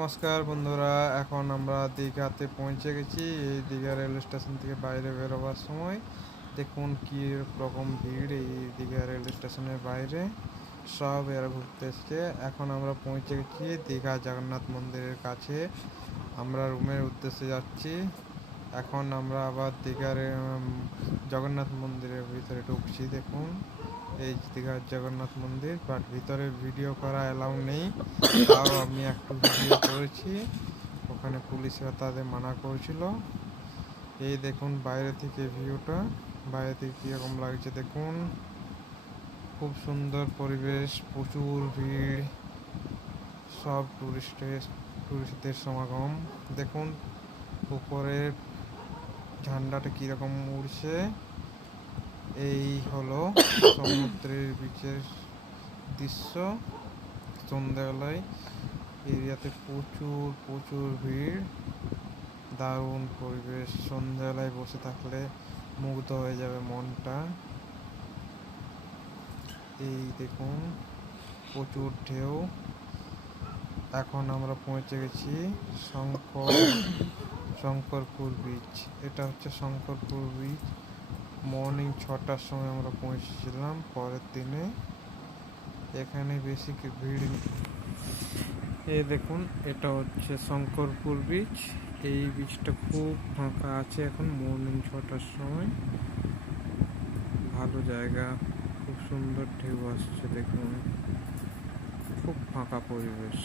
নমস্কার বন্ধুরা, এখন আমরা দীঘাতে পৌঁছে গেছি। এই দীঘা রেল স্টেশন থেকে বাইরে বেরোবার সময় দেখুন কী রকম ভিড় এই দীঘা রেল স্টেশনের বাইরে। সব এরা ঘুরতে এসছে। এখন আমরা পৌঁছে গেছি দীঘা জগন্নাথ মন্দিরের কাছে। আমরা রুমের উদ্দেশ্যে যাচ্ছি। এখন আমরা আবার দীঘার জগন্নাথ মন্দিরের ভিতরে ঢুকছি। দেখুন এই দীঘার জগন্নাথ মন্দির, বাট ভিতরে ভিডিও করা অ্যালাউ নেই। তাও আমি একটু ভিডিও করেছি, ওখানে পুলিশরা তাদের মানা করেছিল। এই দেখুন বাইরে থেকে ভিউটা, বাইরে থেকে কীরকম লাগছে দেখুন। খুব সুন্দর পরিবেশ, প্রচুর ভিড়, সব টুরিস্টদের সমাগম। দেখুন উপরের ঝান্ডাটা কীরকম উড়ছে। এই হলো সমুদ্রের বিচের দৃশ্য সন্ধ্যাবেলায়। এরিয়াতে প্রচুর প্রচুর ভিড়, দারুণ পরিবেশ। সন্ধ্যাবেলায় বসে থাকলে মুগ্ধ হয়ে যাবে মনটা। এই দেখুন প্রচুর ঢেউ। এখন আমরা পৌঁছে গেছি শঙ্করপুর বিচ। এটা হচ্ছে শঙ্করপুর বিচ। মর্নিং 6টার সময় আমরা পৌঁছেছিলাম পরের দিনে। এখানে বেশি ভিড়। এই দেখুন এটা হচ্ছে শঙ্করপুর বিচ। এই বিচটা খুব ফাঁকা আছে এখন মর্নিং 6টার সময়। ভালো জায়গা, খুব সুন্দর ঢেউ আসছে দেখুন, খুব ফাঁকা পরিবেশ।